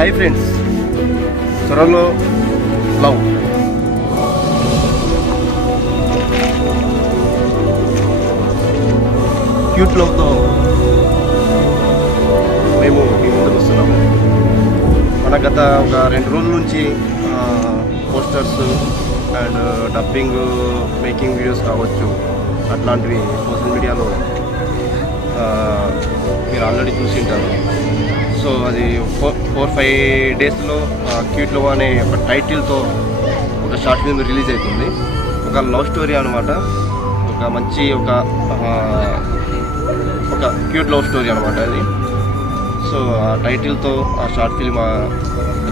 Hi friends, త్వరలో love cute లవ్తో మేము మీ ముందుకు వస్తున్నాము. మన గత ఒక 2 రోజుల నుంచి posters and dubbing making videos కావచ్చు, అట్లాంటివి సోషల్ మీడియాలో మీరు ఆల్రెడీ చూసింటారు. సో అది 4-5 డేస్లో క్యూట్ లవ్ అనే ఒక టైటిల్తో ఒక షార్ట్ ఫిల్మ్ రిలీజ్ అవుతుంది. ఒక లవ్ స్టోరీ అనమాట. ఒక మంచి ఒక క్యూట్ లవ్ స్టోరీ అనమాట అది. సో ఆ టైటిల్తో ఆ షార్ట్ ఫిల్మ్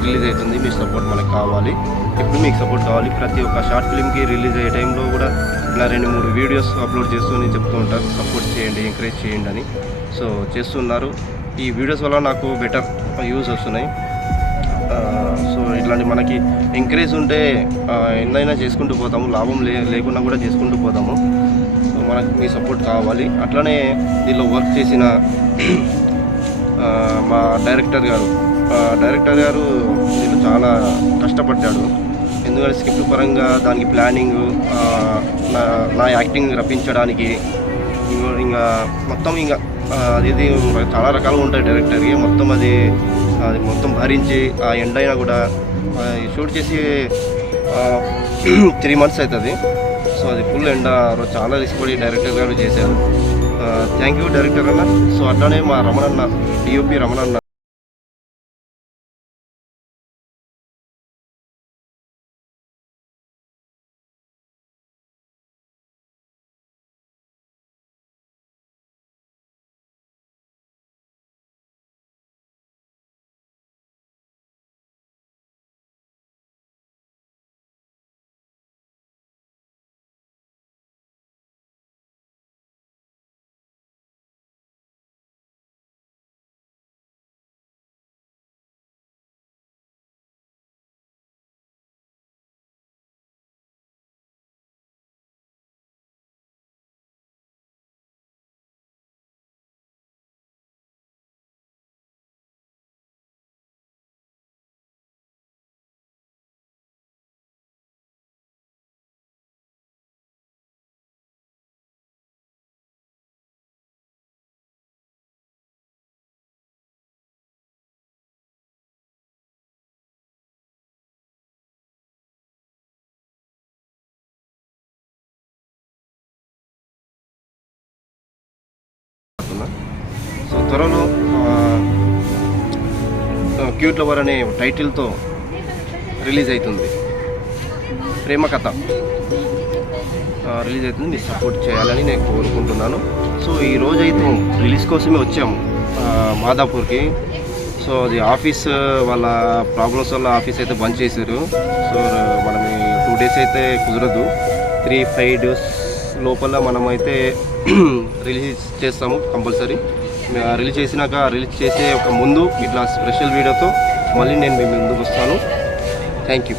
రిలీజ్ అవుతుంది. మీ సపోర్ట్ మనకు కావాలి. ఎప్పుడు మీకు సపోర్ట్ కావాలి. ప్రతి ఒక్క షార్ట్ ఫిల్మ్కి రిలీజ్ అయ్యే టైంలో కూడా ఇలా 2-3 వీడియోస్ అప్లోడ్ చేస్తూనే చెప్తూ ఉంటారు, సపోర్ట్ చేయండి, ఎంకరేజ్ చేయండి అని. సో చేస్తున్నారు. ఈ వీడియోస్ వల్ల నాకు బెటర్ యూజ్ వస్తున్నాయి. సో ఇట్లాంటి మనకి ఎంకరేజ్ ఉంటే ఎన్నైనా చేసుకుంటూ పోతాము. లాభం లేకుండా కూడా చేసుకుంటూ పోతాము. సో మనకు మీ సపోర్ట్ కావాలి. అట్లనే దీనిలో వర్క్ చేసిన మా డైరెక్టర్ గారు దీనిలో చాలా కష్టపడ్డాడు. ఎందుకంటే స్క్రిప్ట్ పరంగా దానికి ప్లానింగ్, నా యాక్టింగ్ రప్పించడానికి ఇంకా మొత్తం అది చాలా రకాలుగా ఉంటాయి డైరెక్టర్కి. మొత్తం అది మొత్తం భరించి ఆ ఎండ్ అయినా కూడా షూట్ చేసి 3 months అవుతుంది. సో అది ఫుల్ ఎండ చాలా రిస్క్ పడి డైరెక్టర్ గారు చేశారు. థ్యాంక్ యూ డైరెక్టర్ అన్న. సో అట్లానే మా రమణన్న, డిఓపి రమణన్న సో త్వరలో క్యూట్ లవర్ అనే టైటిల్తో రిలీజ్ అవుతుంది. ప్రేమ కథ రిలీజ్ అవుతుంది. మీరు సపోర్ట్ చేయాలని నేను కోరుకుంటున్నాను. సో ఈ రోజు అయితే రిలీజ్ కోసమే వచ్చాము మాదాపూర్కి. సో అది ఆఫీస్ వాళ్ళ ప్రాబ్లమ్స్ వల్ల ఆఫీస్ అయితే బంద్ చేశారు. సో మనం 2 days అయితే కుదరదు. 3-5 days లోపల మనమైతే రిలీజ్ చేస్తాము కంపల్సరీ. రిలీజ్ చేసే ఒక ముందు ఇట్లా స్పెషల్ వీడియోతో మళ్ళీ నేను మీ ముందుకు వస్తాను. Thank you.